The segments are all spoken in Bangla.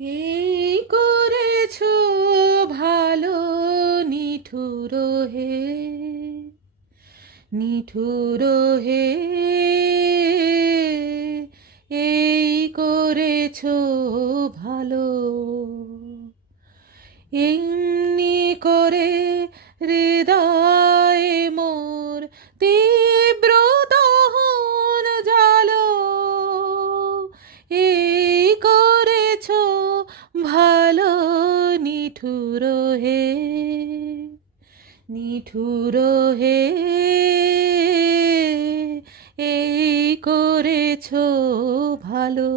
এই করেছো ভালো, নিঠুর হে, নিঠুর হে, এই করেছো ভালো। এমনি করে হৃদয়ে মোর তীব্র দহন জ্বালো, এই করেছো ভালো, নিঠুর হে, নিঠুর হে, এই করেছো ভালো।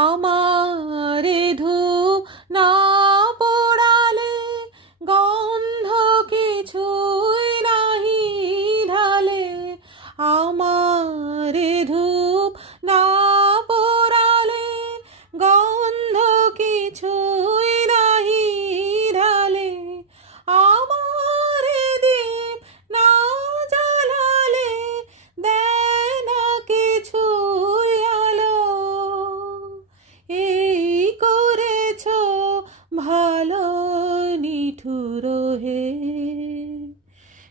আমারে ধূপ না পোড়ালে গন্ধ কিছুই নাহি ঢালে, আমারে ধূপ না পোড়ালে গন্ধ কিছুই নাহি ঢালে, আমারে দীপ না জ্বালালে দেয় না কিছুই আলো, এই করেছো ভালো, নিঠুর হে,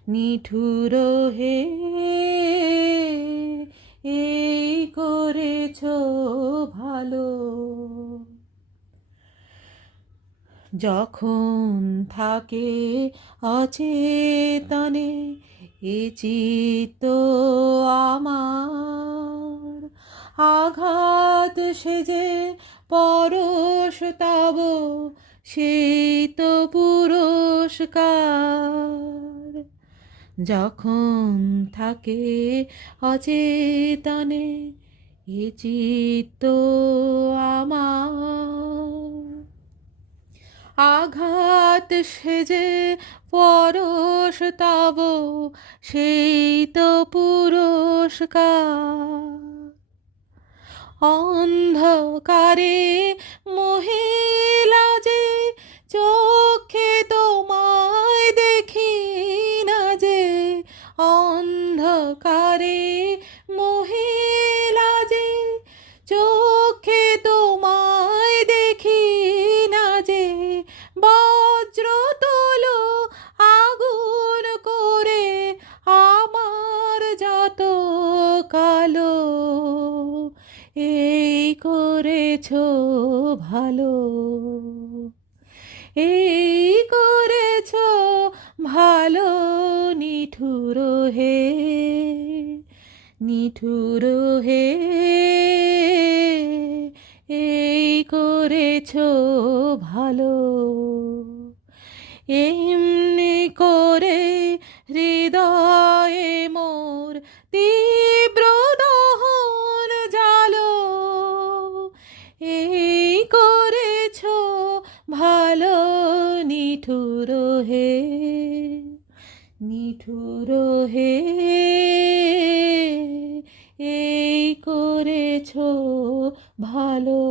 নিঠুর হে, এই করেছো ভালো। যখন থাকে অচেতনে এ চিত্ত আমার, আঘাত সেজে পরশ তব সেই তো পুরস্কার। যখন থাকে অচেতনে এ চিত্ত আমার, আঘাত সেজে পরশ তব সেই তো পুরস্কার। অন্ধকারে মহিলা যে চোখে তোমায় দেখি না যে, অন্ধকারে মহিলা যে চোখে তোমায় দেখি না যে, বজ্র তোলো আগুন করে আমার যত কালো, এই করেছো ভালো, এই করেছো ভালো, নিঠুর হে, নিঠুর হে, এই করেছো ভালো। এমনি করে হৃদয়ে মোর তীব্র দহন জ্বালো, এই করেছো ভালো, নিঠুর হে, নিঠুর হে, এই করেছো ভালো।